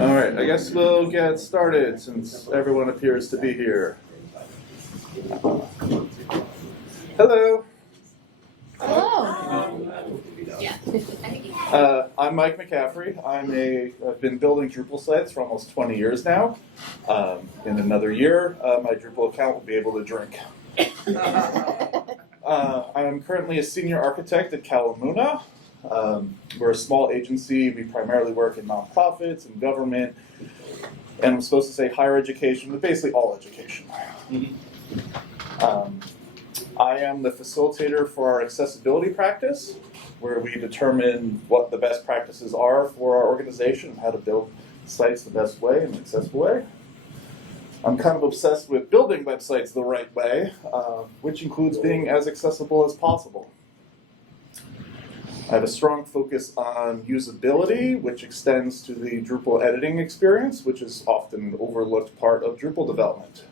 All right, I guess we'll get started since everyone appears to be here. Hello. Hello. I'm Mike McCaffrey. I've been building Drupal sites for almost 20 years now. In another year, my Drupal account will be able to drink. I'm currently a senior architect at Kalamuna. We're a small agency. We primarily work in nonprofits and government. And I'm supposed to say higher education, but basically all education. I am the facilitator for our accessibility practice, where we determine what the best practices are for our organization and how to build sites the best way in an accessible way. I'm kind of obsessed with building websites the right way, which includes being as accessible as possible. I have a strong focus on usability, which extends to the Drupal editing experience, which is often an overlooked part of Drupal development.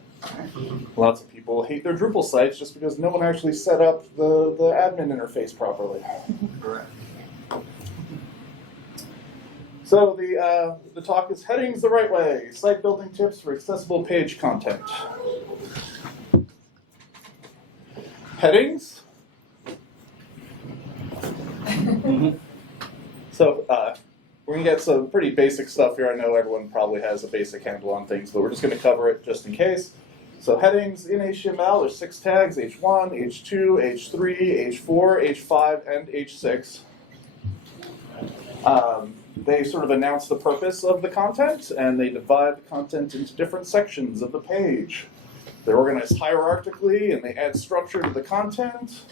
Lots of people hate their Drupal sites just because no one actually set up the admin interface properly. Correct. So the talk is Headings the Right Way, Site Building Tips for Accessible Page Content. Headings? So we're going to get some pretty basic stuff here. I know everyone probably has a basic handle on things, but we're just going to cover it just in case. So headings in HTML are 6 tags, H1, H2, H3, H4, H5, and H6. They sort of announce the purpose of the content, and they divide the content into different sections of the page. They're organized hierarchically, and they add structure to the content.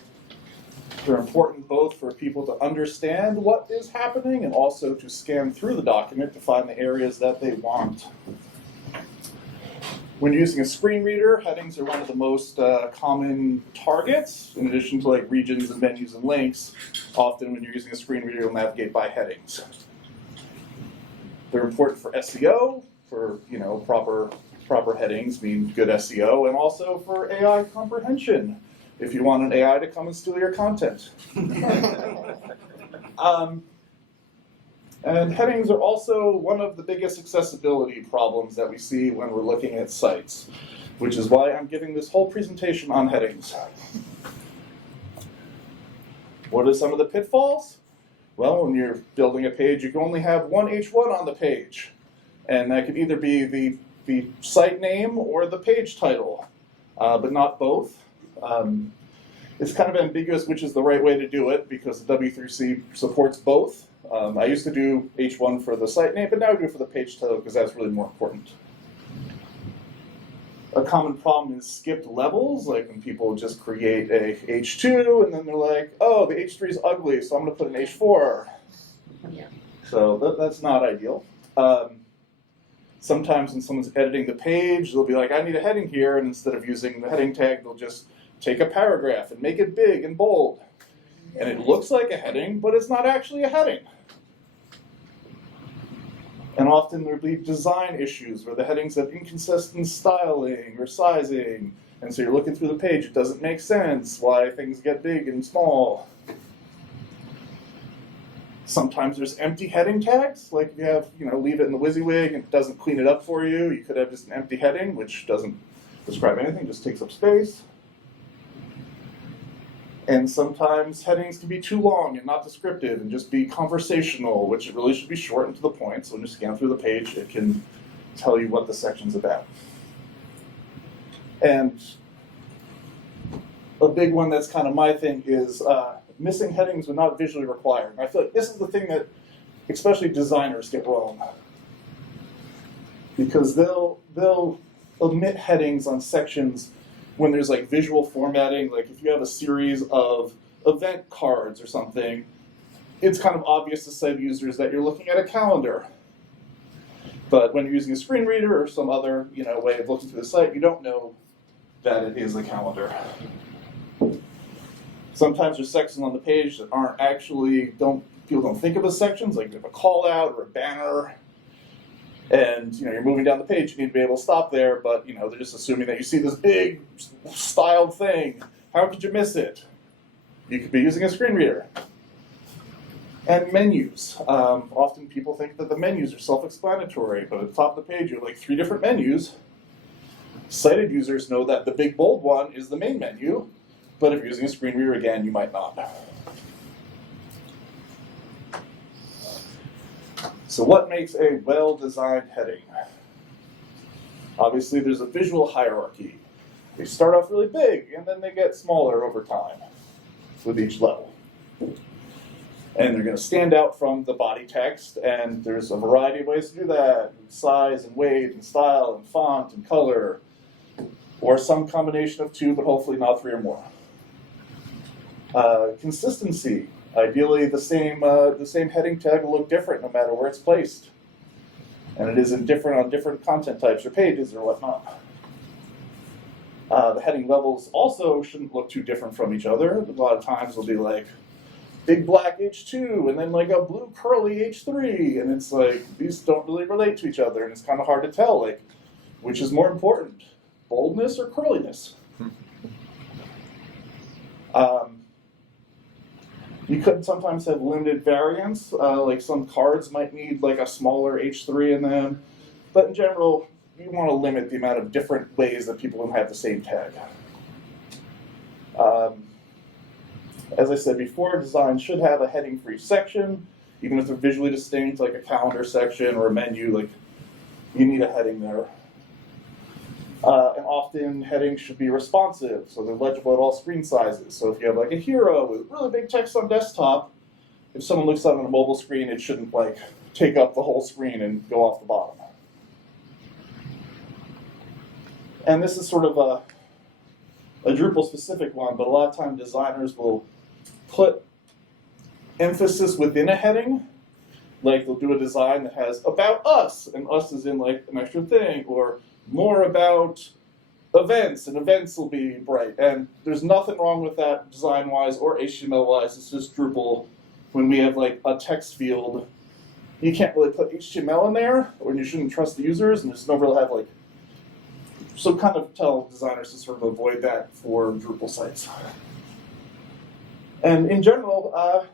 They're important both for people to understand what is happening and also to scan through the document to find the areas that they want. When using a screen reader, headings are one of the most common targets. In addition to like regions and menus and links, often when you're using a screen reader, you'll navigate by headings. They're important for SEO, for proper headings mean good SEO, and also for AI comprehension, if you want an AI to come and steal your content. And headings are also one of the biggest accessibility problems that we see when we're looking at sites, which is why I'm giving this whole presentation on headings. What are some of the pitfalls? Well, when you're building a page, you can only have one H1 on the page. And that could either be the site name or the page title, but not both. It's kind of ambiguous which is the right way to do it because the W3C supports both. I used to do H1 for the site name, but now I do it for the page title because that's really more important. A common problem is skipped levels, like when people just create a H2 and then they're like, oh, the H3 is ugly, so I'm going to put an H4. Yeah. So that's not ideal. Sometimes when someone's editing the page, they'll be like, I need a heading here, and instead of using the heading tag, they'll just take a paragraph and make it big and bold. And it looks like a heading, but it's not actually a heading. And often there'll be design issues where the headings have inconsistent styling or sizing. And so you're looking through the page, it doesn't make sense why things get big and small. Sometimes there's empty heading tags, like if you have, leave it in the WYSIWYG and it doesn't clean it up for you. You could have just an empty heading, which doesn't describe anything, just takes up space. And sometimes headings can be too long and not descriptive and just be conversational, which it really should be short and to the point. So when you scan through the page, it can tell you what the section's about. And a big one that's kind of my thing is missing headings when not visually required. And I feel like this is the thing that especially designers get wrong. Because they'll omit headings on sections when there's like visual formatting, like if you have a series of event cards or something, it's kind of obvious to site users that you're looking at a calendar. But when you're using a screen reader or some other way of looking through the site, you don't know that it is a calendar. Sometimes there's sections on the page that aren't actually, people don't think of as sections, like you have a call out or a banner. And you're moving down the page, you need to be able to stop there, but they're just assuming that you see this big styled thing. How could you miss it? You could be using a screen reader. And menus. Often people think that the menus are self-explanatory, but at the top of the page you have like 3 different menus. Sighted users know that the big bold one is the main menu, but if you're using a screen reader again, you might not. So what makes a well-designed heading? Obviously there's a visual hierarchy. They start off really big, and then they get smaller over time with each level. And they're going to stand out from the body text, and there's a variety of ways to do that. Size and weight and style and font and color, or some combination of 2, but hopefully not 3 or more. Consistency. Ideally, the same heading tag will look different no matter where it's placed. And it isn't different on different content types or pages or whatnot. The heading levels also shouldn't look too different from each other. A lot of times they'll be like big black H2 and then like a blue curly H3, and it's like these don't really relate to each other, and it's kind of hard to tell like which is more important, boldness or curliness. You could sometimes have limited variants, like some cards might need like a smaller H3 in them, but in general, you want to limit the amount of different ways that people can have the same tag. As I said before, design should have a heading for each section, even if they're visually distinct, like a calendar section or a menu, like you need a heading there. And often headings should be responsive, so they're legible at all screen sizes. So if you have like a hero with really big text on desktop, if someone looks at it on a mobile screen, it shouldn't like take up the whole screen and go off the bottom. And this is sort of a Drupal specific one, but a lot of times designers will put emphasis within a heading. Like they'll do a design that has about us, and us is in like an extra thing, or more about events, and events will be bright. And there's nothing wrong with that design-wise or HTML-wise. It's just Drupal. When we have like a text field, you can't really put HTML in there, or you shouldn't trust the users, and just don't really have like. So kind of tell designers to sort of avoid that for Drupal sites. And in general,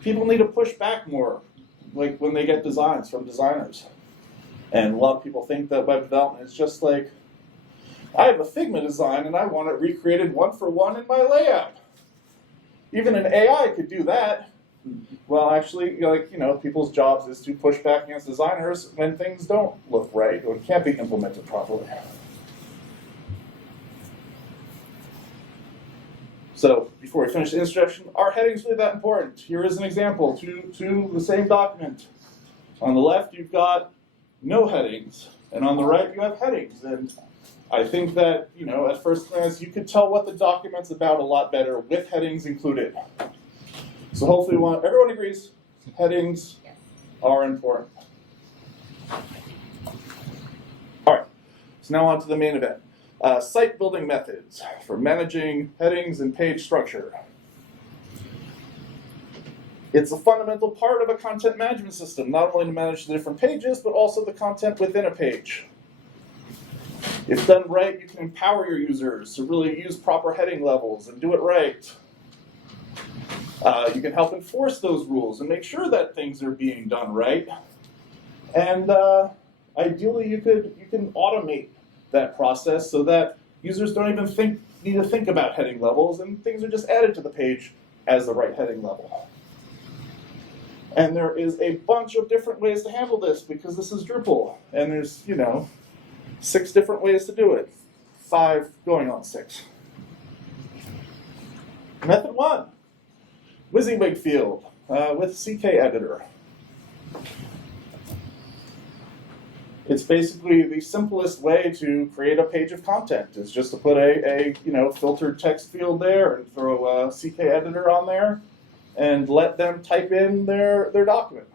people need to push back more, like when they get designs from designers. And a lot of people think that web development is just like, I have a Figma design and I want it recreated 1-for-1 in my layout. Even an AI could do that. Well, actually, like, you know, people's jobs is to push back against designers when things don't look right or can't be implemented properly. So, before we finish the introduction, are headings really that important? Here is an example to the same document. On the left, you've got no headings, and on the right, you have headings. And I think that, you know, at first glance, you could tell what the document's about a lot better with headings included. So hopefully everyone agrees headings are important. All right, so now on to the main event. Site building methods for managing headings and page structure. It's a fundamental part of a content management system, not only to manage the different pages, but also the content within a page. If done right, you can empower your users to really use proper heading levels and do it right. You can help enforce those rules and make sure that things are being done right. And ideally, you can automate that process so that users don't even need to think about heading levels, and things are just added to the page as the right heading level. And there is a bunch of different ways to handle this because this is Drupal, and there's, you know, 6 different ways to do it. 5 going on 6. Method 1. WYSIWYG field with CK editor. It's basically the simplest way to create a page of content. Is just to put a filtered text field there and throw a CK editor on there and let them type in their document.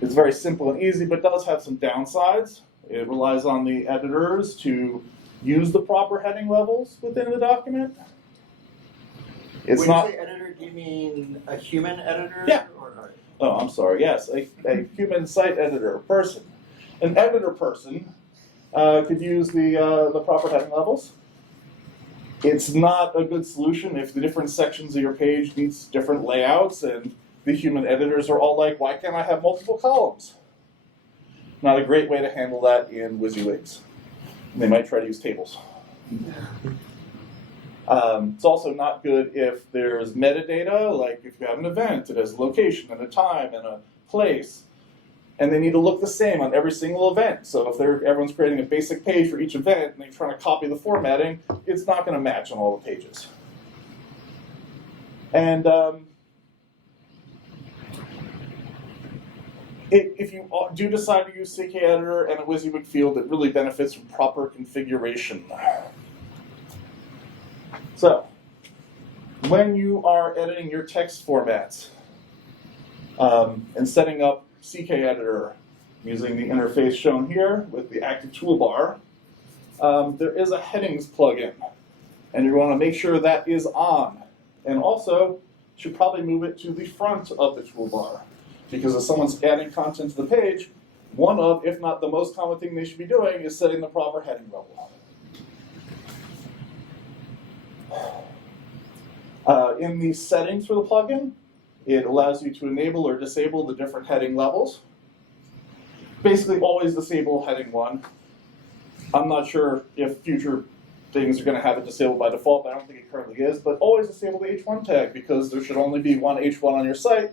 It's very simple and easy, but does have some downsides. It relies on the editors to use the proper heading levels within the document. When you say editor, do you mean a human editor? Yeah. Oh, I'm sorry. Yes, a human site editor person. An editor person could use the proper heading levels. It's not a good solution if the different sections of your page needs different layouts and the human editors are all like, why can't I have multiple columns? Not a great way to handle that in WYSIWYGs. They might try to use tables. It's also not good if there's metadata, like if you have an event, it has a location and a time and a place, and they need to look the same on every single event. So if everyone's creating a basic page for each event and they're trying to copy the formatting, it's not going to match on all the pages. And if you do decide to use CK Editor and a WYSIWYG field, it really benefits from proper configuration. So, when you are editing your text formats and setting up CK Editor using the interface shown here with the active toolbar, there is a headings plugin, and you want to make sure that is on. And also, you should probably move it to the front of the toolbar, because if someone's adding content to the page, one of, if not the most common thing they should be doing, is setting the proper heading level. In the settings for the plugin, it allows you to enable or disable the different heading levels. Basically, always disable heading 1. I'm not sure if future things are going to have it disabled by default, but I don't think it currently is. But always disable the H1 tag, because there should only be one H1 on your site,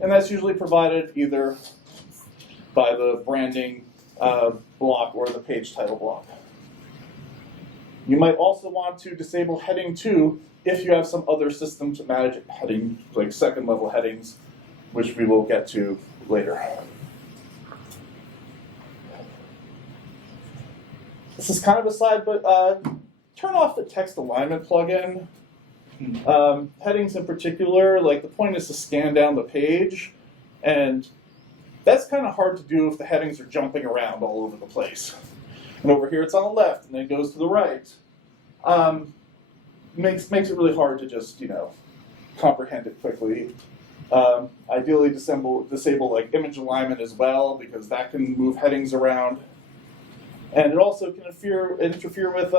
and that's usually provided either by the branding block or the page title block. You might also want to disable heading 2 if you have some other system to manage heading, like second level headings, which we will get to later. This is kind of a side, but turn off the text alignment plugin. Headings in particular, like the point is to scan down the page, and that's kind of hard to do if the headings are jumping around all over the place. And over here it's on the left, and then it goes to the right. Makes it really hard to just, comprehend it quickly. Ideally disable like image alignment as well, because that can move headings around. And it also can interfere with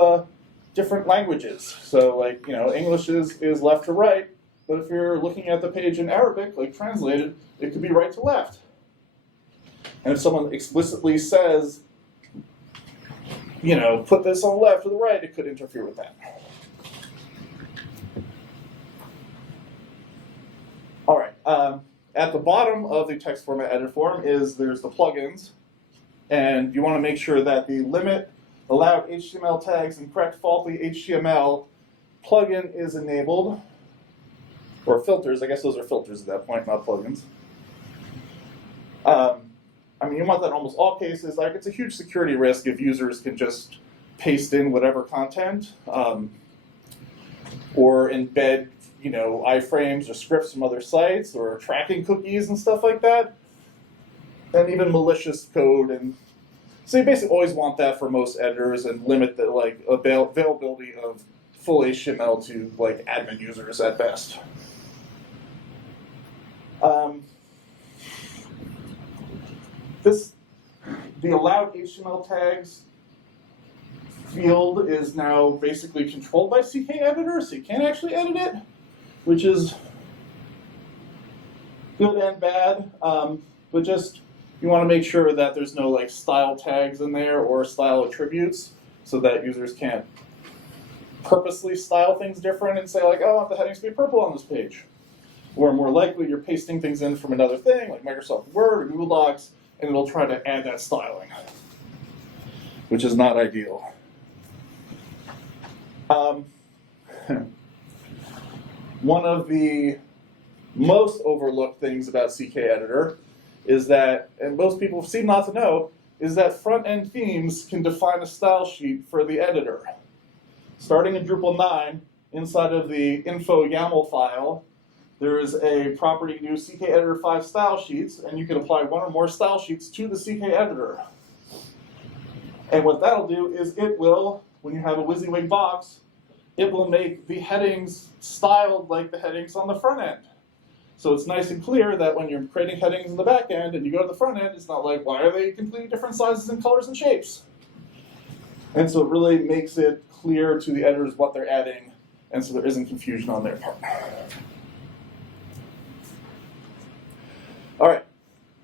different languages. So like, English is left to right, but if you're looking at the page in Arabic, like translated, it could be right to left. And if someone explicitly says, put this on the left or the right, it could interfere with that. All right, at the bottom of the text format edit form there's the plugins, and you want to make sure that the limit allowed HTML tags and correct faulty HTML plugin is enabled, or filters. I guess those are filters at that point, not plugins. You want that in almost all cases. Like, it's a huge security risk if users can just paste in whatever content, or embed, iframes or scripts from other sites, or tracking cookies and stuff like that, and even malicious code. And so you basically always want that for most editors, and limit the availability of full HTML to admin users at best. The allowed HTML tags field is now basically controlled by CK Editor, so you can't actually edit it, which is good and bad. But just, you want to make sure that there's no style tags in there or style attributes, so that users can't purposely style things different and say oh, I want the headings to be purple on this page. Or more likely, you're pasting things in from another thing, like Microsoft Word or Google Docs, and it'll try to add that styling, which is not ideal. One of the most overlooked things about CK Editor is that, and most people seem not to know, is that front-end themes can define a style sheet for the editor. Starting in Drupal 9, inside of the info YAML file, there is a property new CK Editor 5 style sheets, and you can apply one or more style sheets to the CK Editor. And what that'll do is it will, when you have a WYSIWYG box, it will make the headings styled like the headings on the front end. So it's nice and clear that when you're creating headings in the back end and you go to the front end, it's not like, why are they completely different sizes and colors and shapes? And so it really makes it clear to the editors what they're adding, and so there isn't confusion on their part. All right,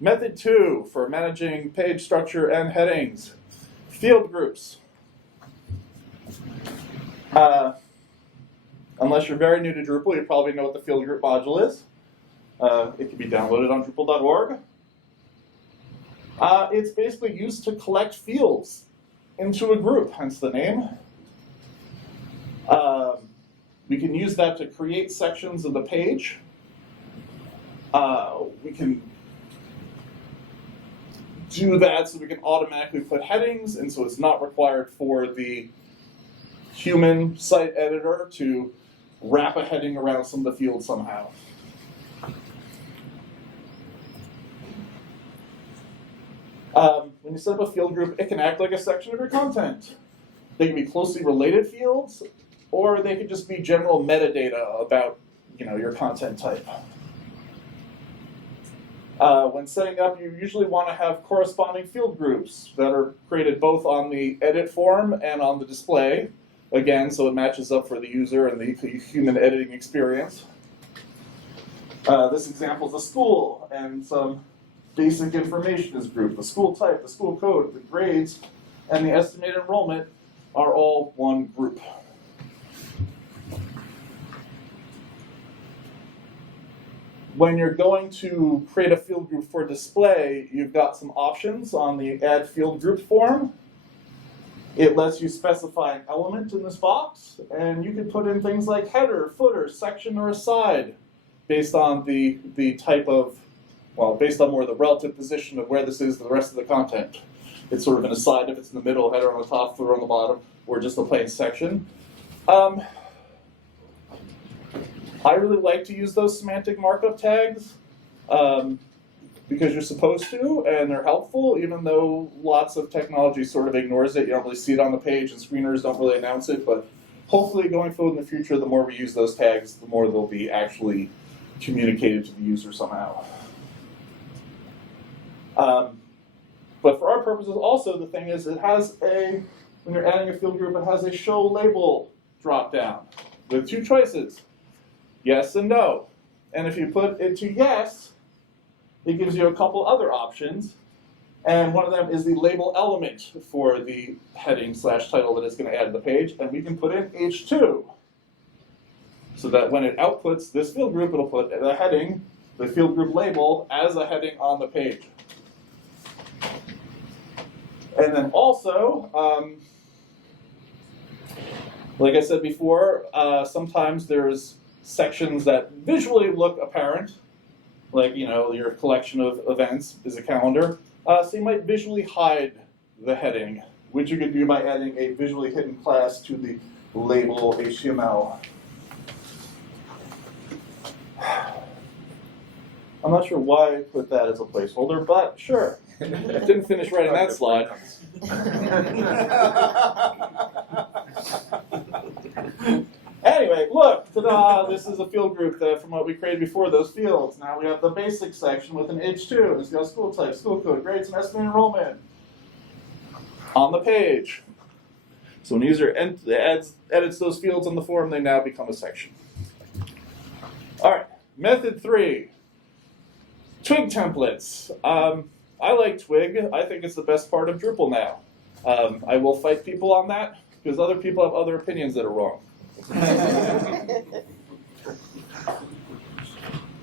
method 2 for managing page structure and headings. Field groups. Unless you're very new to Drupal, you probably know what the field group module is. It can be downloaded on Drupal.org. It's basically used to collect fields into a group, hence the name. We can use that to create sections of the page. We can do that so we can automatically put headings, and so it's not required for the human site editor to wrap a heading around some of the fields somehow. When you set up a field group, it can act like a section of your content. They can be closely related fields, or they could just be general metadata about, your content type. When setting up, you usually want to have corresponding field groups that are created both on the edit form and on the display. Again, so it matches up for the user and the human editing experience. This example is a school, and some basic information is grouped. The school type, the school code, the grades, and the estimated enrollment are all one group. When you're going to create a field group for display, you've got some options on the Add Field Group form. It lets you specify an element in this box, and you can put in things like header, footer, section, or aside, based on the type of, based on more the relative position of where this is to the rest of the content. It's sort of an aside if it's in the middle, header on the top, footer on the bottom, or just a plain section. I really like to use those semantic markup tags because you're supposed to, and they're helpful, even though lots of technology sort of ignores it. You don't really see it on the page, and screeners don't really announce it, but hopefully going forward in the future, the more we use those tags, the more they'll be actually communicated to the user somehow. But for our purposes also, the thing is, it has when you're adding a field group, it has a show label drop-down with two choices, yes and no. And if you put it to yes, it gives you a couple other options. And one of them is the label element for the heading / title that it's going to add to the page. And we can put in H2. So that when it outputs this field group, it'll put the heading, the field group label, as a heading on the page. And then also, like I said before, sometimes there's sections that visually look apparent, like your collection of events is a calendar. So you might visually hide the heading, which you could do by adding a visually hidden class to the label HTML. I'm not sure why I put that as a placeholder, but sure. Didn't finish writing that slide. Anyway, look, ta-da, this is a field group from what we created before, those fields. Now we have the basic section with an H2. It's got school type, school code, grades, and estimated enrollment on the page. So when a user edits those fields on the form, they now become a section. All right, method 3, twig templates. I like Twig. I think it's the best part of Drupal now. I will fight people on that because other people have other opinions that are wrong.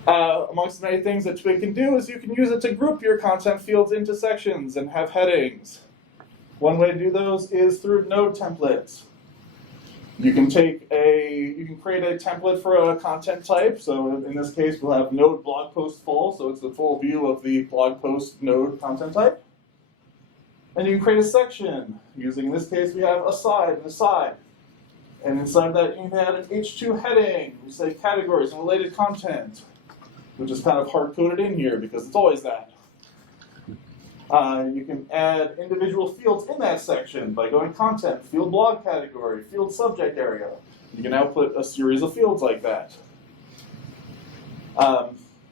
Amongst many things that Twig can do is you can use it to group your content fields into sections and have headings. One way to do those is through node templates. You can create a template for a content type. So in this case, we'll have node blog post full, so it's the full view of the blog post node content type. And you can create a section. Using, in this case, we have aside and aside. And inside that, you can add an H2 heading. We say categories and related content, which is kind of hard-coded in here because it's always that. You can add individual fields in that section by going content, field blog category, field subject area. You can output a series of fields like that.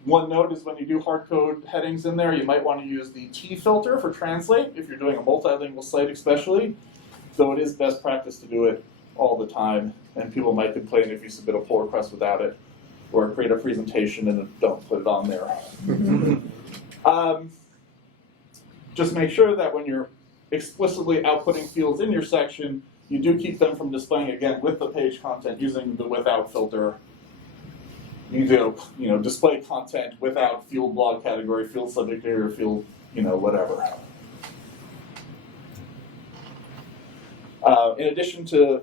One note is when you do hard-code headings in there, you might want to use the T filter for translate if you're doing a multilingual site especially, though it is best practice to do it all the time, and people might complain if you submit a pull request without it, or create a presentation and don't put it on there. Just make sure that when you're explicitly outputting fields in your section, you do keep them from displaying again with the page content using the without filter. You do, display content without field blog category, field subject area, field, whatever. In addition to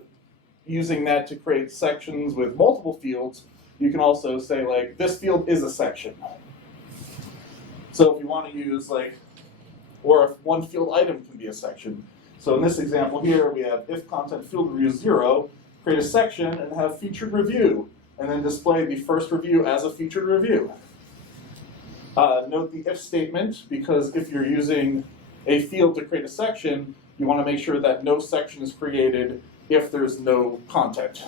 using that to create sections with multiple fields, you can also say, like, this field is a section. So if you want to use, or if one field item can be a section. So in this example here, we have if content field review 0, create a section and have featured review, and then display the first review as a featured review. Note the if statement, because if you're using a field to create a section, you want to make sure that no section is created if there's no content.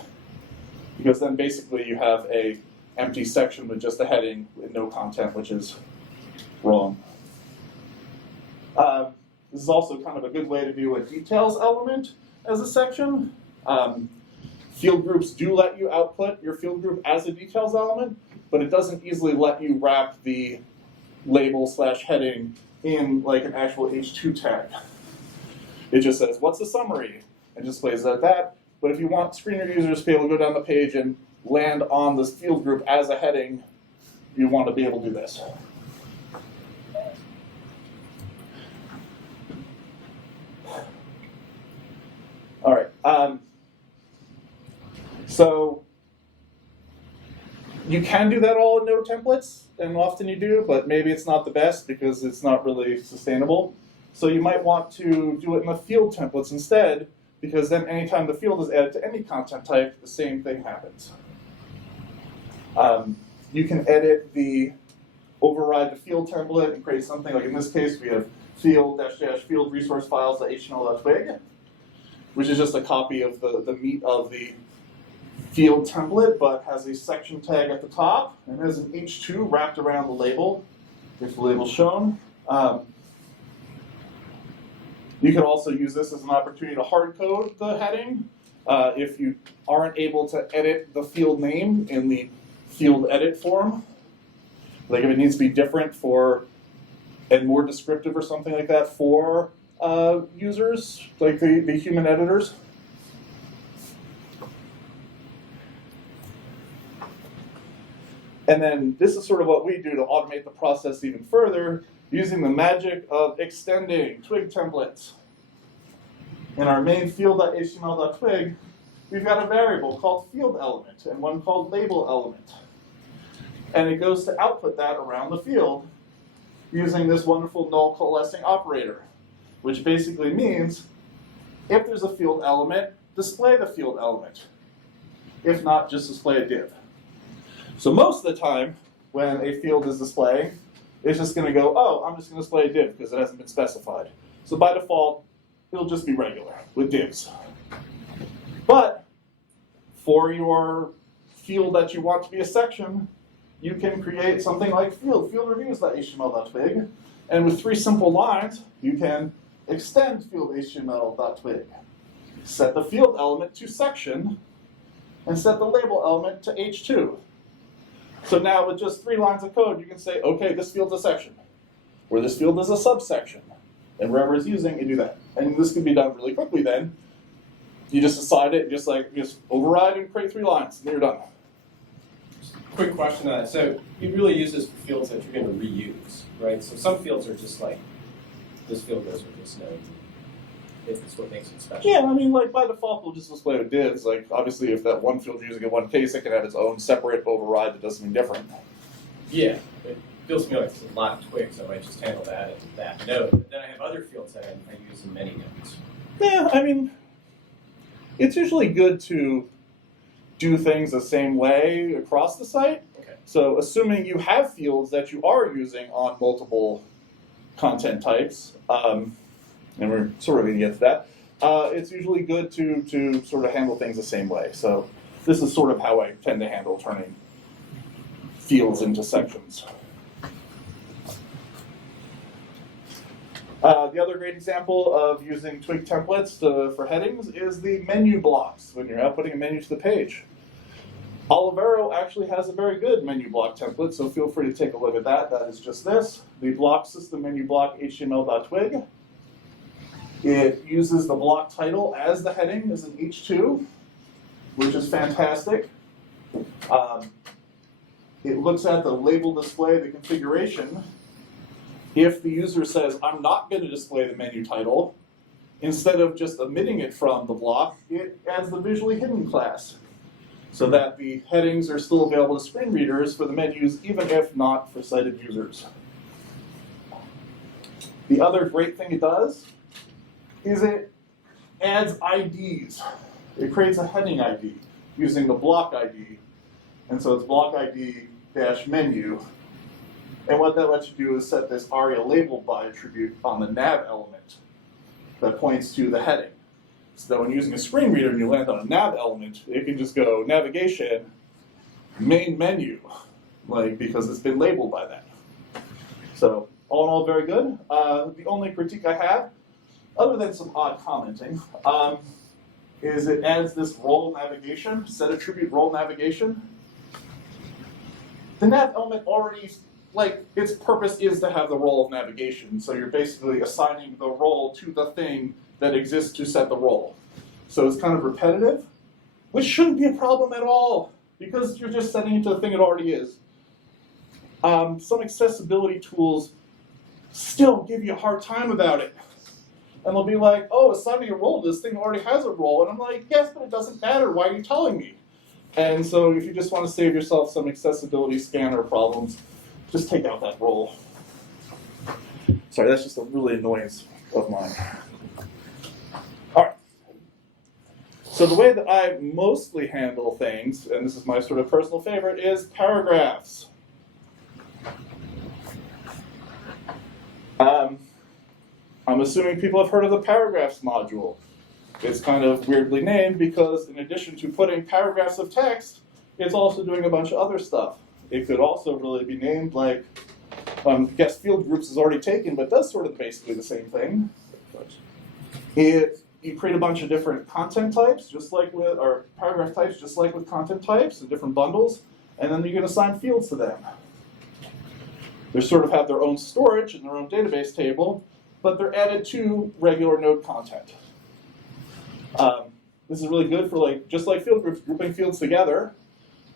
Because then basically you have a empty section with just a heading with no content, which is wrong. This is also kind of a good way to do a details element as a section. Field groups do let you output your field group as a details element, but it doesn't easily let you wrap the label/heading in like an actual H2 tag. It just says, what's the summary? And displays it at that. But if you want screen users to be able to go down the page and land on this field group as a heading, you want to be able to do this. All right. So you can do that all in no templates, and often you do, but maybe it's not the best because it's not really sustainable. So you might want to do it in the field templates instead, because then anytime the field is added to any content type, the same thing happens. You can edit override the field template and create something like in this case we have field resource files.html.twig, which is just a copy of the meat of the field template, but has a section tag at the top and has an H2 wrapped around the label, if the label's shown. You can also use this as an opportunity to hard code the heading if you aren't able to edit the field name in the field edit form. Like if it needs to be different and more descriptive or something like that for users, like the human editors. And then this is sort of what we do to automate the process even further, using the magic of extending twig templates. In our main field.html.twig, we've got a variable called field element and one called label element. And it goes to output that around the field using this wonderful null coalescing operator, which basically means if there's a field element, display the field element. If not, just display a div. So most of the time, when a field is displaying, it's just going to go, oh, I'm just going to display a div because it hasn't been specified. So by default, it'll just be regular with divs. But for your field that you want to be a section, you can create something like field reviews.html.twig, and with 3 simple lines, you can extend field.html.twig, set the field element to section, and set the label element to H2. So now with just 3 lines of code, you can say, okay, this field's a section, or this field is a subsection. And wherever it's using, you do that. And this can be done really quickly then. You just decide it, just override and create 3 lines, and then you're done. Quick question on that. So you really use this for fields that you're going to reuse, right? So some fields are just like, this field goes with this node. It's what makes it special. Yeah, I mean, like by default, we'll just display with divs. Like obviously, if that one field you're using in one case, it can have its own separate override that does something different. Yeah, it feels to me like there's a lot of twigs, so I might just handle that in that node. But then I have other fields that I use in many nodes. Yeah, I mean, it's usually good to do things the same way across the site. Okay. So assuming you have fields that you are using on multiple content types, and we're sort of going to get to that, it's usually good to sort of handle things the same way. So this is sort of how I tend to handle turning fields into sections. The other great example of using twig templates for headings is the menu blocks when you're outputting a menu to the page. Olivero actually has a very good menu block template, so feel free to take a look at that. That is just this, the block system menu block HTML.twig. It uses the block title as the heading as an H2, which is fantastic. It looks at the label display, the configuration. If the user says, I'm not going to display the menu title, instead of just omitting it from the block, it adds the visually hidden class so that the headings are still available to screen readers for the menus, even if not for sighted users. The other great thing it does is it adds IDs. It creates a heading ID using the block ID. And so it's block ID dash menu. And what that lets you do is set this ARIA label by attribute on the nav element that points to the heading. So that when using a screen reader and you land on a nav element, it can just go navigation, main menu, because it's been labeled by that. So all in all, very good. The only critique I have, other than some odd commenting, is it adds this role navigation, set attribute role navigation. The nav element already, its purpose is to have the role of navigation, so you're basically assigning the role to the thing that exists to set the role. So it's kind of repetitive, which shouldn't be a problem at all, because you're just setting it to the thing it already is. Some accessibility tools still give you a hard time about it. And they'll be like, oh, assigning a role to this thing already has a role. And I'm like, yes, but it doesn't matter. Why are you telling me? And so if you just want to save yourself some accessibility scanner problems, just take out that role. Sorry, that's just a really annoyance of mine. All right. So the way that I mostly handle things, and this is my sort of personal favorite, is paragraphs. I'm assuming people have heard of the paragraphs module. It's kind of weirdly named because in addition to putting paragraphs of text, it's also doing a bunch of other stuff. It could also really be named guess field groups is already taken, but does sort of basically the same thing. You create a bunch of different content types, or paragraph types, just like with content types and different bundles, and then you can assign fields to them. They sort of have their own storage and their own database table, but they're added to regular node content. This is really good for just like field groups, grouping fields together.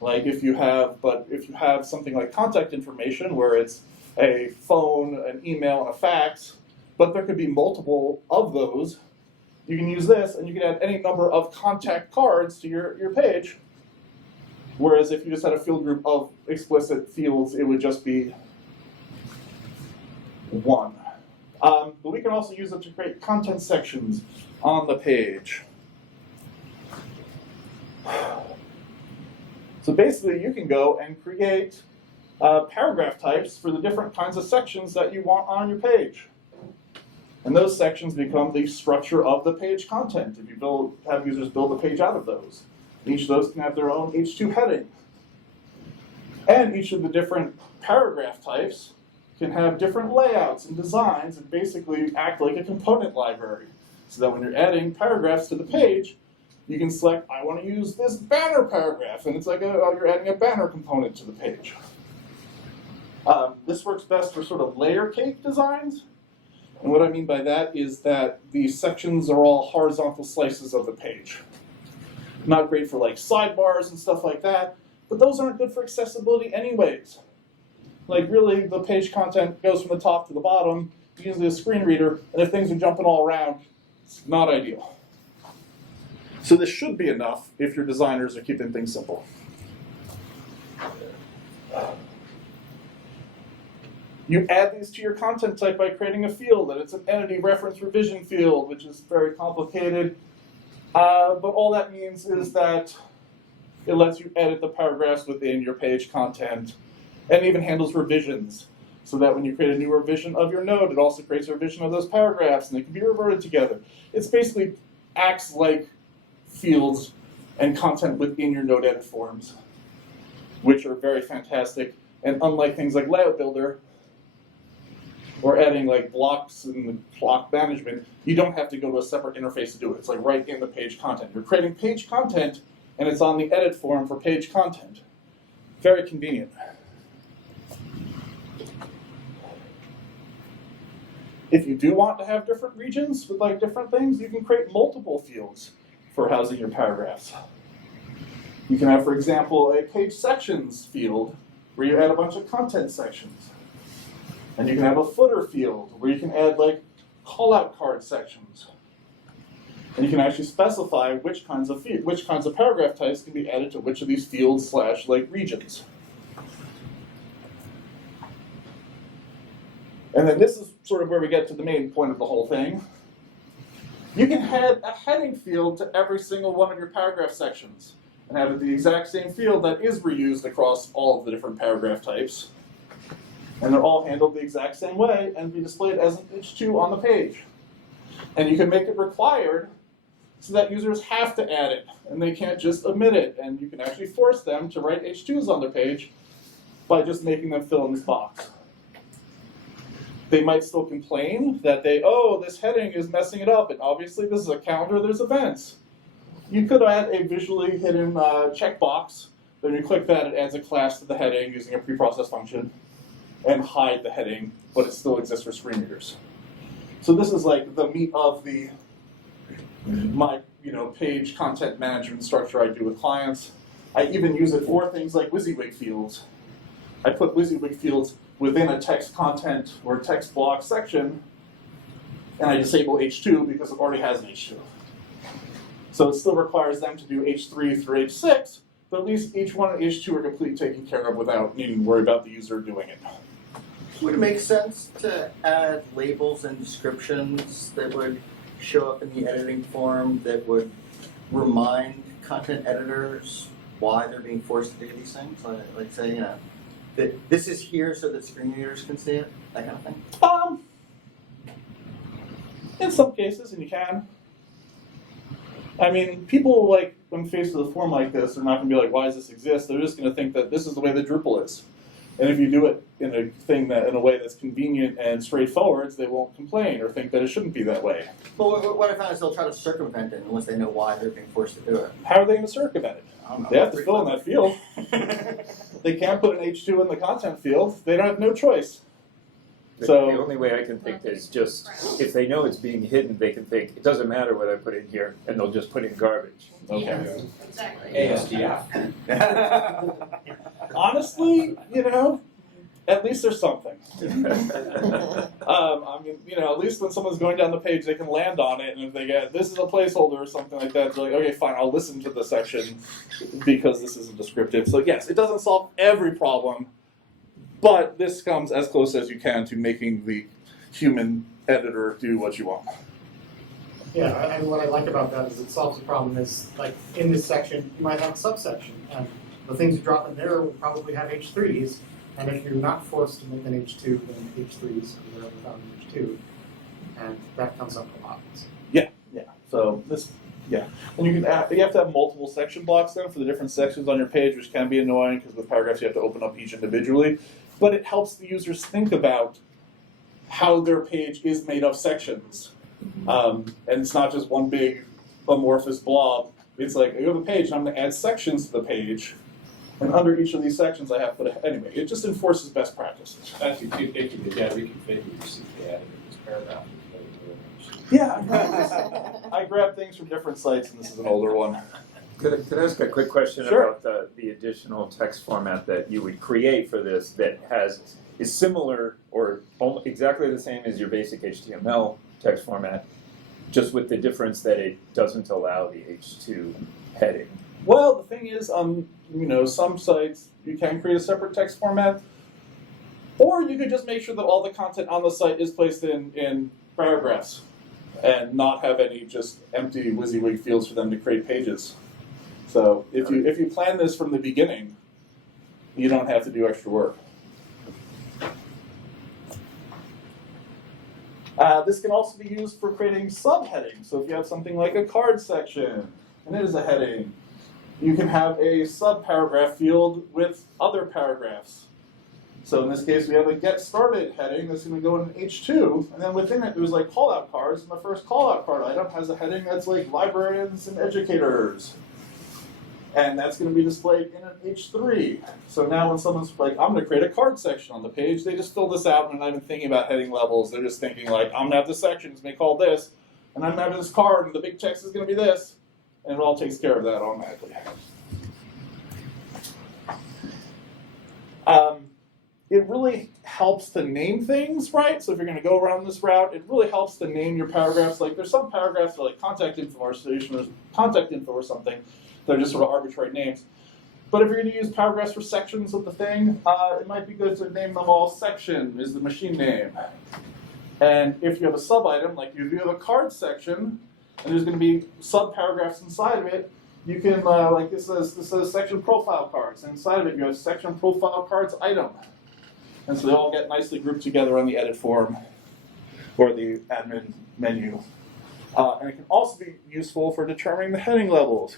If you have something like contact information where it's a phone, an email, and a fax, but there could be multiple of those, you can use this and you can add any number of contact cards to your page. Whereas if you just had a field group of explicit fields, it would just be one. But we can also use it to create content sections on the page. So basically, you can go and create paragraph types for the different kinds of sections that you want on your page. And those sections become the structure of the page content if you have users build a page out of those. Each of those can have their own H2 heading. And each of the different paragraph types can have different layouts and designs and basically act like a component library. So that when you're adding paragraphs to the page, you can select, I want to use this banner paragraph, and it's like you're adding a banner component to the page. This works best for sort of layer cake designs. And what I mean by that is that the sections are all horizontal slices of the page. Not great for sidebars and stuff like that, but those aren't good for accessibility anyways. Really, the page content goes from the top to the bottom, using a screen reader, and if things are jumping all around, it's not ideal. So this should be enough if your designers are keeping things simple. You add these to your content type by creating a field, and it's an entity reference revision field, which is very complicated. But all that means is that it lets you edit the paragraphs within your page content, and even handles revisions, so that when you create a new revision of your node, it also creates a revision of those paragraphs, and they can be reverted together. It's basically acts like fields and content within your node edit forms, which are very fantastic. And unlike things like Layout Builder, or adding like blocks in the block management, you don't have to go to a separate interface to do it. It's like right in the page content. You're creating page content, and it's on the edit form for page content. Very convenient. If you do want to have different regions with like different things, you can create multiple fields for housing your paragraphs. You can have, for example, a page sections field where you add a bunch of content sections. And you can have a footer field where you can add like call-out card sections. And you can actually specify which kinds of paragraph types can be added to which of these fields / like regions. And then this is sort of where we get to the main point of the whole thing. You can add a heading field to every single one of your paragraph sections and have it the exact same field that is reused across all of the different paragraph types. And they're all handled the exact same way and be displayed as an H2 on the page. And you can make it required so that users have to add it and they can't just omit it. And you can actually force them to write H2s on their page by just making them fill in this box. They might still complain that this heading is messing it up, and obviously this is a calendar, there's events. You could add a visually hidden checkbox, then you click that, it adds a class to the heading using a preprocess function, and hide the heading, but it still exists for screen readers. So this is like the meat of my page content management structure I do with clients. I even use it for things like WYSIWYG fields. I put WYSIWYG fields within a text content or text block section, and I disable H2 because it already has an H2. So it still requires them to do H3 through H6, but at least each one and H2 are completely taken care of without needing to worry about the user doing it. Would it make sense to add labels and descriptions that would show up in the editing form that would remind content editors why they're being forced to do these things? Like say, that this is here so that screen readers can see it, that kind of thing? In some cases, and you can. I mean, people when faced with a form like this, they're not going to be like, why does this exist? They're just going to think that this is the way that Drupal is. And if you do it in a way that's convenient and straightforward, they won't complain or think that it shouldn't be that way. Well, what I found is they'll try to circumvent it unless they know why they're being forced to do it. How are they going to circumvent it? I don't know. They have to fill in that field. They can't put an H2 in the content field. They don't have no choice. The So only way I can think is just, if they know it's being hidden, they can think, it doesn't matter what I put in here, and they'll just put in garbage. okay. Yes, exactly. ASDF. Honestly, at least there's something. At least when someone's going down the page, they can land on it, and if they get, this is a placeholder or something like that, they're like, okay, fine, I'll listen to the section because this isn't descriptive. So yes, it doesn't solve every problem, but this comes as close as you can to making the human editor do what you want. Yeah, and what I like about that is it solves the problem is, like, in this section, you might have a subsection, and the things you drop in there will probably have H3s, and if you're not forced to make an H2, then H3s are there without an H2, and that comes up a lot. Yeah. So and you have to have multiple section blocks then for the different sections on your page, which can be annoying because with paragraphs you have to open up each individually. But it helps the users think about how their page is made of sections, and it's not just one big amorphous blob. It's like I go to the page and I'm going to add sections to the page, and under each of these sections I have to put anyway. It just enforces best practices. Actually, too picky to get reconfigured to see if they added this paragraph. Yeah, I grab things from different sites, and this is an older one. Could I ask a quick question Sure. about the additional text format that you would create for this that is similar or exactly the same as your basic HTML text format, just with the difference that it doesn't allow the H2 heading? Well, the thing is, some sites you can create a separate text format, or you could just make sure that all the content on the site is placed in paragraphs, and not have any just empty WYSIWYG fields for them to create pages. So if you plan this from the beginning, you don't have to do extra work. This can also be used for creating subheadings. So if you have something like a card section, and it is a heading, you can have a subparagraph field with other paragraphs. So in this case, we have a get started heading that's going to go in H2, and then within it, there's like callout cards, and the first callout card item has a heading that's like librarians and educators. And that's going to be displayed in an H3. So now when someone's like, I'm going to create a card section on the page, they just fill this out and they're not even thinking about heading levels. They're just thinking like, I'm going to have this section, it's going to be called this, and I'm going to have this card, and the big text is going to be this, and it all takes care of that automatically. It really helps to name things, right? So if you're going to go around this route, it really helps to name your paragraphs. Like there's some paragraphs that are like contact info or station or contact info or something. They're just sort of arbitrary names. But if you're going to use paragraphs for sections of the thing, it might be good to name them all section is the machine name. And if you have a sub-item, like if you have a card section, and there's going to be sub-paragraphs inside of it, you can, like this says section profile cards. And inside of it, you have section profile cards item. And so they all get nicely grouped together on the edit form or the admin menu. And it can also be useful for determining the heading levels.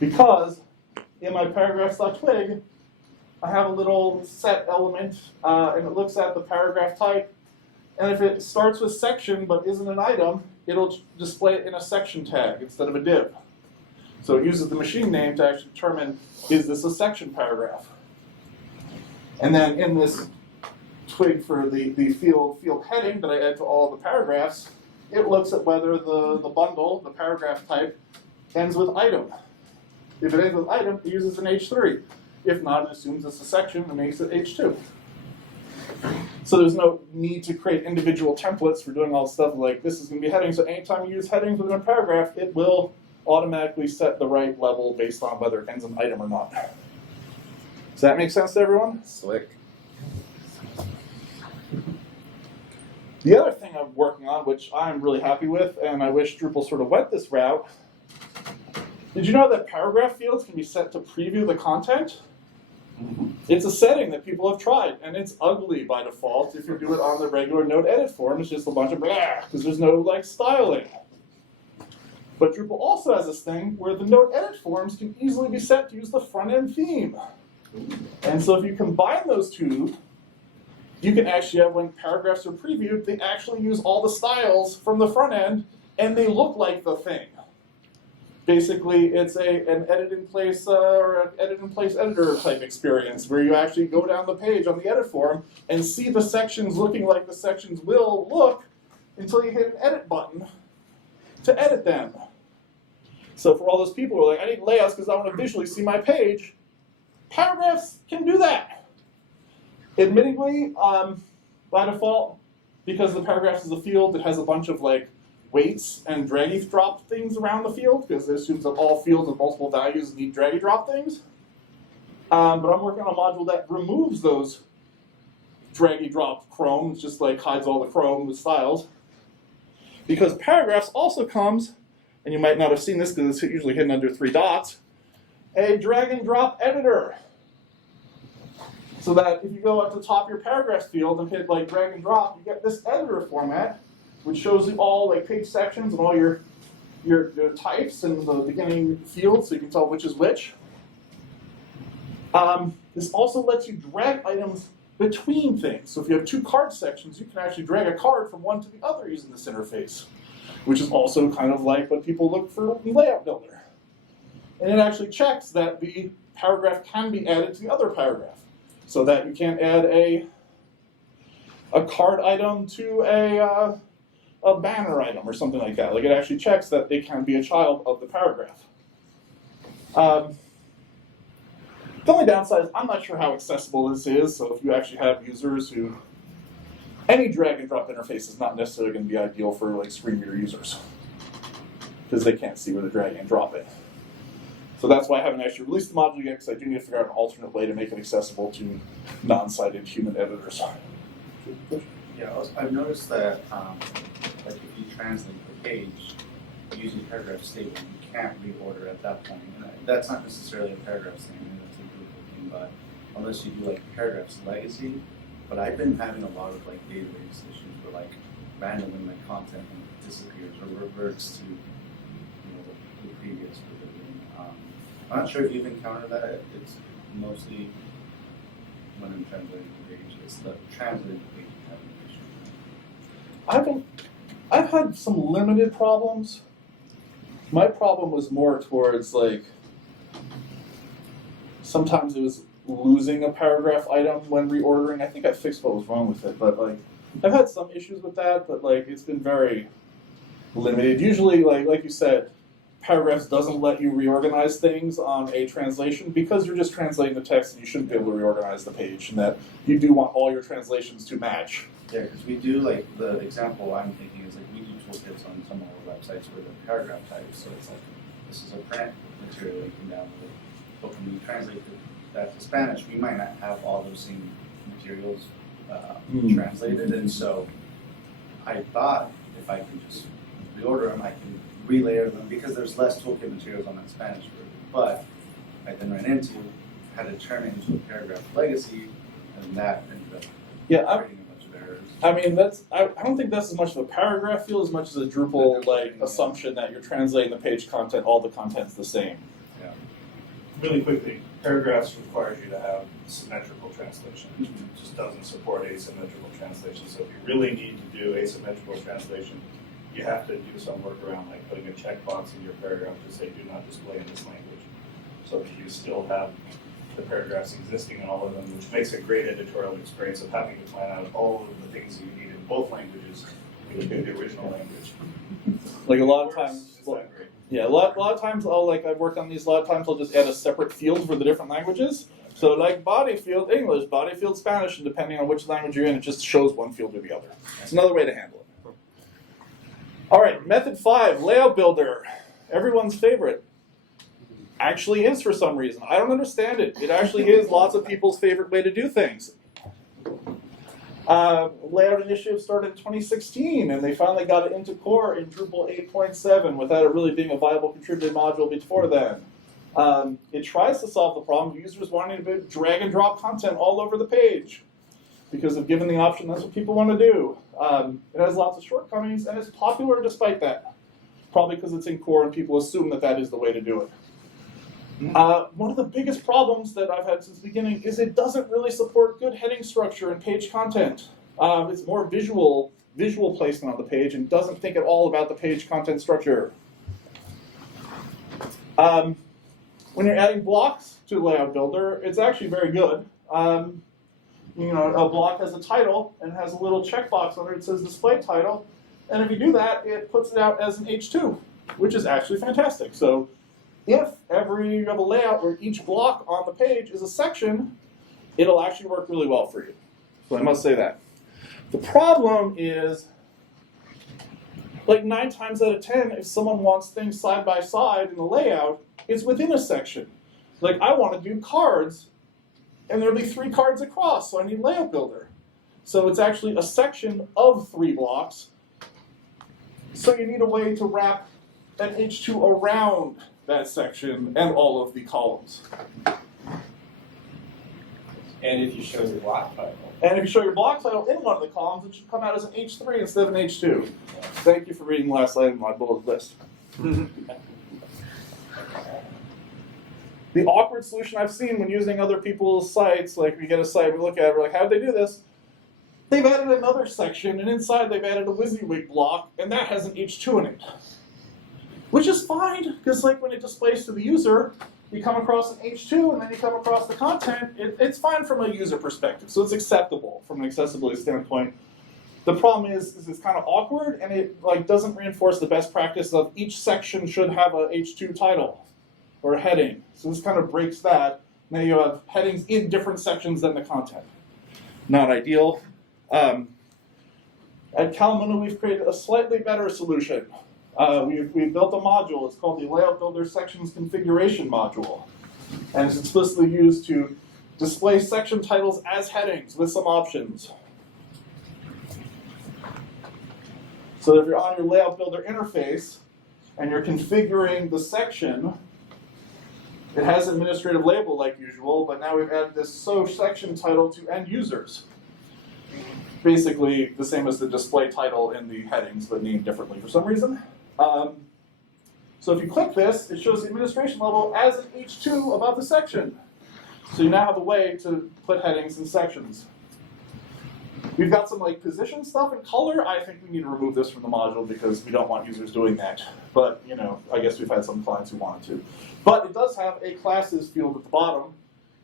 Because in my paragraphs.twig, I have a little set element, and it looks at the paragraph type. And if it starts with section but isn't an item, it'll display it in a section tag instead of a div. So it uses the machine name to actually determine, is this a section paragraph? And then in this twig for the field heading that I add to all the paragraphs, it looks at whether the bundle, the paragraph type, ends with item. If it ends with item, it uses an H3. If not, it assumes it's a section and makes it H2. So there's no need to create individual templates for doing all stuff like this is going to be heading. So anytime you use headings within a paragraph, it will automatically set the right level based on whether it ends in item or not. Does that make sense to everyone? Slick. The other thing I'm working on, which I'm really happy with, and I wish Drupal sort of went this route, did you know that paragraph fields can be set to preview the content? It's a setting that people have tried, and it's ugly by default if you do it on the regular node edit form. It's just a bunch of blah, because there's no like styling. But Drupal also has this thing where the node edit forms can easily be set to use the front end theme. And so if you combine those two, you can actually have, when paragraphs are previewed, they actually use all the styles from the front end, and they look like the thing. Basically, it's an edit-in-place or an edit-in-place editor type experience where you actually go down the page on the edit form and see the sections looking like the sections will look until you hit an edit button to edit them. So for all those people who are like, I need layouts because I want to visually see my page, paragraphs can do that. Admittedly, by default, because the paragraphs is a field, it has a bunch of like weights and draggy drop things around the field because it assumes that all fields with multiple values need draggy drop things. But I'm working on a module that removes those draggy drop chrome. It just like hides all the chrome with styles. Because paragraphs also comes, and you might not have seen this because it's usually hidden under 3 dots, a drag and drop editor. So that if you go up to the top of your paragraphs field and hit like drag and drop, you get this editor format, which shows you all like page sections and all your types and the beginning fields, so you can tell which is which. This also lets you drag items between things. So if you have 2 card sections, you can actually drag a card from one to the other using this interface, which is also kind of like what people look for in Layout Builder. And it actually checks that the paragraph can be added to the other paragraph, so that you can't add a card item to a banner item or something like that. Like it actually checks that it can be a child of the paragraph. The only downside is I'm not sure how accessible this is, so if you actually have users who... Any drag and drop interface is not necessarily going to be ideal for like screen reader users, because they can't see where they're dragging and dropping. So that's why I haven't actually released the module yet, because I do need to figure out an alternate way to make it accessible to non-sighted human editors. Yeah, I've noticed that like if you translate the page using paragraph statement, you can't reorder at that point. And that's not necessarily a paragraph statement, that's a Drupal thing, but unless you do like paragraphs legacy. But I've been having a lot of like database issues where like randomly my content disappears or reverts to the previous revision. I'm not sure if you've encountered that. It's mostly when I'm translating the page. It's the translating the page I'm having an issue. I've had some limited problems. My problem was more towards like sometimes it was losing a paragraph item when reordering. I think I fixed what was wrong with it, but like I've had some issues with that, but like it's been very limited. Usually, like you said, paragraphs doesn't let you reorganize things on a translation because you're just translating the text and you shouldn't be able to reorganize the page, and that you do want all your translations to match. Yeah, because we do, like, the example I'm thinking is, like, we do toolkits on some of our websites where the paragraph types, so it's like, this is a print material you can download. But when we translate that to Spanish, we might not have all those same materials translated, and so I thought if I can just reorder them, I can relayer them, because there's less toolkit materials on that Spanish version. But I then ran into, had to turn it into a paragraph legacy, and that ended up creating a bunch of errors. I mean, I don't think that's as much of a paragraph feel as much as a Drupal like assumption that you're translating the page content, all the content's the same. Yeah. Really quickly, paragraphs requires you to have symmetrical translation. It just doesn't support asymmetrical translation. So if you really need to do asymmetrical translation, you have to do some workaround, like putting a checkbox in your paragraph to say do not display in this language, so that you still have the paragraphs existing in all of them, which makes a great editorial experience of having to plan out all of the things you need in both languages in the original language. Like a lot of times, Is that great? yeah, a lot of times I've worked on these. A lot of times I'll just add a separate field for the different languages. So like body field English, body field Spanish, and depending on which language you're in, it just shows one field or the other. It's another way to handle it. All right, method 5, layout builder. Everyone's favorite. Actually is for some reason. I don't understand it. It actually is lots of people's favorite way to do things. Layout initiative started in 2016, and they finally got it into core in Drupal 8.7 without it really being a viable contributed module before then. It tries to solve the problem of users wanting to drag and drop content all over the page, because if given the option, that's what people want to do. It has lots of shortcomings, and it's popular despite that. Probably because it's in core and people assume that that is the way to do it. One of the biggest problems that I've had since the beginning is it doesn't really support good heading structure and page content. It's more visual placement on the page and doesn't think at all about the page content structure. When you're adding blocks to Layout Builder, it's actually very good. You know, a block has a title and has a little checkbox under it that says display title. And if you do that, it puts it out as an H2, which is actually fantastic. So if you have a layout where each block on the page is a section, it'll actually work really well for you. So I must say that. The problem is, like 9 times out of 10, if someone wants things side by side in the layout, it's within a section. Like I want to do cards, and there'll be 3 cards across, so I need Layout Builder. So it's actually a section of 3 blocks. So you need a way to wrap an H2 around that section and all of the columns. And if you show your block title. And if you show your block title in one of the columns, it should come out as an H3 instead of an H2. Thank you for reading the last item on my bullet list. The awkward solution I've seen when using other people's sites, like we get a site, we look at it, we're like, how did they do this? They've added another section, and inside they've added a WYSIWYG block, and that has an H2 in it. Which is fine, because like when it displays to the user, you come across an H2 and then you come across the content, it's fine from a user perspective, so it's acceptable from an accessibility standpoint. The problem is it's kind of awkward, and it like doesn't reinforce the best practice of each section should have a H2 title or a heading. So this kind of breaks that. Now you have headings in different sections than the content. Not ideal. At Kalamuna, we've created a slightly better solution. We've built a module. It's called the Layout Builder Sections Configuration module. And it's explicitly used to display section titles as headings with some options. So if you're on your Layout Builder interface and you're configuring the section, it has an administrative label like usual, but now we've added this section title to end users. Basically the same as the display title in the headings, but named differently for some reason. So if you click this, it shows the administration level as an H2 above the section. So you now have a way to put headings in sections. We've got some like position stuff and color. I think we need to remove this from the module because we don't want users doing that. But you know, I guess we've had some clients who wanted to. But it does have a classes field at the bottom,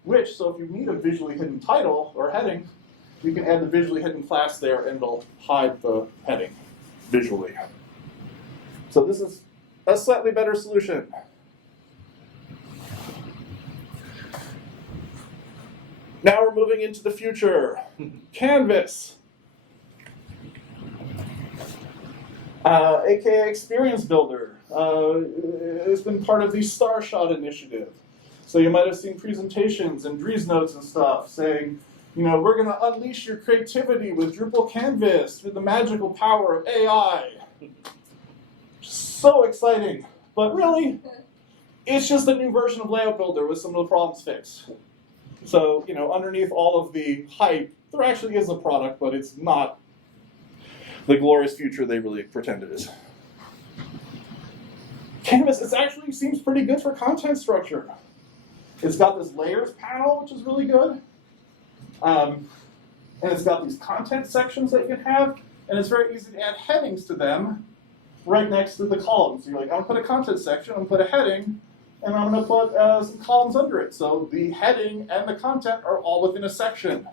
which, so if you need a visually hidden title or heading, you can add the visually hidden class there and it'll hide the heading visually. So this is a slightly better solution. Now we're moving into the future. Canvas. AKA Experience Builder. It's been part of the Starshot initiative. So you might have seen presentations and Dries notes and stuff saying, you know, we're going to unleash your creativity with Drupal Canvas through the magical power of AI. So exciting. But really, it's just a new version of Layout Builder with some of the problems fixed. So, you know, underneath all of the hype, there actually is a product, but it's not the glorious future they really pretend it is. Canvas, it actually seems pretty good for content structure. It's got this layers panel, which is really good. And it's got these content sections that you can have, and it's very easy to add headings to them right next to the columns. So you're like, I'm going to put a content section, I'm going to put a heading, and I'm going to put some columns under it. So the heading and the content are all within a section.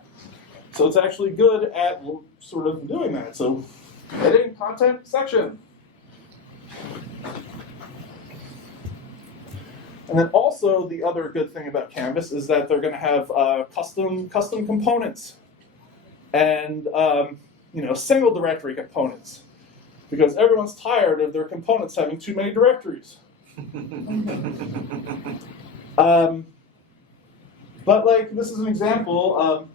So it's actually good at sort of doing that. So heading, content, section. And then also the other good thing about Canvas is that they're going to have custom components and you know, single directory components, because everyone's tired of their components having too many directories. But like this is an example of,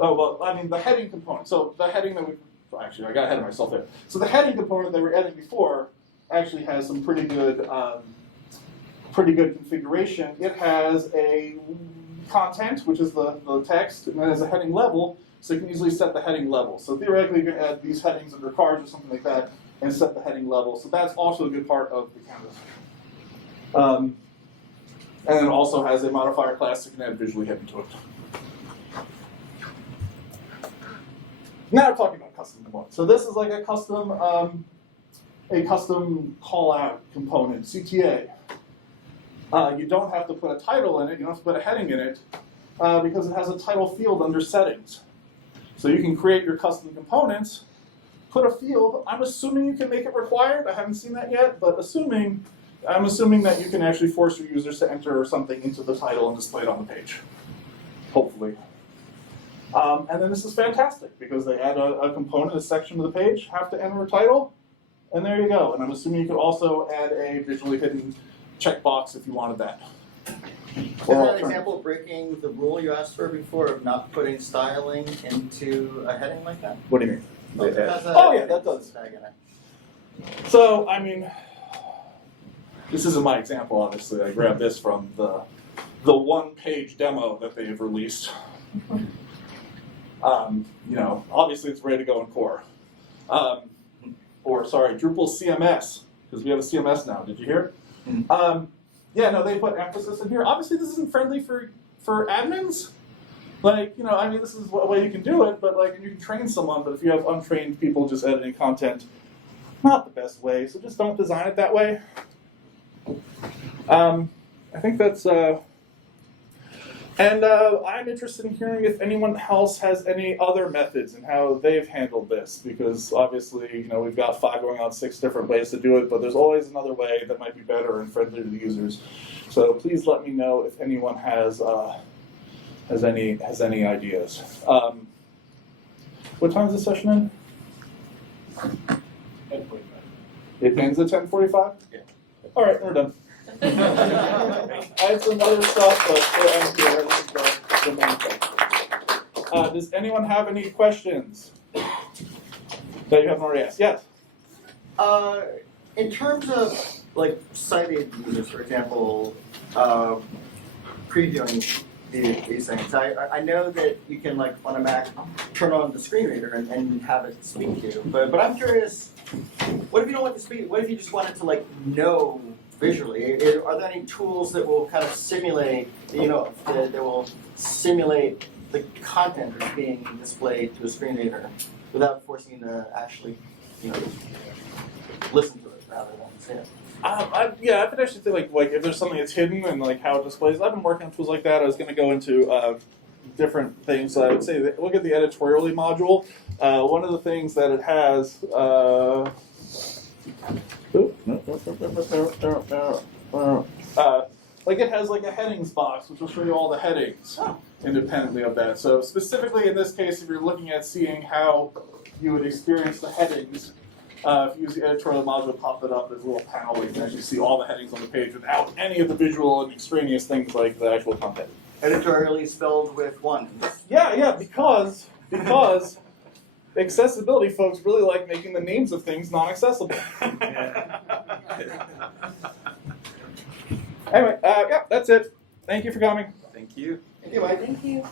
oh well, I mean the heading component. So the heading that actually I got ahead of myself there. So the heading component that we were adding before actually has some pretty good configuration. It has a content, which is the text, and then has a heading level, so you can easily set the heading level. So theoretically, you can add these headings under cards or something like that, and set the heading level. So that's also a good part of the Canvas. And it also has a modifier class that can add visually hidden to it. Now we're talking about custom components. So this is like a custom call-out component, CTA. You don't have to put a title in it, you don't have to put a heading in it, because it has a title field under settings. So you can create your custom components, put a field. I'm assuming you can make it required. I haven't seen that yet, but I'm assuming that you can actually force your users to enter something into the title and display it on the page, hopefully. And then this is fantastic, because they add a component, a section of the page, have to enter a title, and there you go. And I'm assuming you could also add a visually hidden checkbox if you wanted that. Is that an example of breaking the rule you asked for before of not putting styling into a heading like that? What do you mean? Oh yeah, that does. So, I mean, this isn't my example, obviously. I grabbed this from the one-page demo that they've released. You know, obviously it's ready to go in core. Drupal CMS, because we have a CMS now. Did you hear? Yeah, no, they put emphasis in here. Obviously, this isn't friendly for admins. Like, you know, I mean, this is a way you can do it, but like, you can train someone. But if you have untrained people just editing content, not the best way. So just don't design it that way. I think that's. And I'm interested in hearing if anyone else has any other methods and how they've handled this, because obviously, you know, we've got 5 going on 6 different ways to do it, but there's always another way that might be better and friendlier to the users. So please let me know if anyone has any ideas. What time is the session end? 10:45. It ends at 10:45? Yeah. All right, we're done. I had some other stuff, but we'll end here. This is the main thing. Does anyone have any questions that you haven't already asked? Yes? In terms of like sighted users, for example, previewing these things, I know that you can, like, on a Mac, turn on the screen reader and have it speak to you. But I'm curious, what if you don't want to speak? What if you just wanted to, like, know visually? Are there any tools that will kind of simulate, that will simulate the content that's being displayed to a screen reader without forcing you to actually, listen to it rather than see it? Yeah, I could actually think like if there's something that's hidden and like how it displays. I've been working on tools like that. I was going to go into different things. I would say that, look at the editorially module. One of the things that it has. Like it has like a headings box, which will show you all the headings independently of that. So specifically in this case, if you're looking at seeing how you would experience the headings. If you use the editorial module, pop it up, there's a little panel where you can actually see all the headings on the page without any of the visual and extraneous things like the actual content. Editorially spelled with one. Yeah, because accessibility folks really like making the names of things non-accessible. Anyway, yeah, that's it. Thank you for coming. Thank you. Thank you, Mike. Thank you.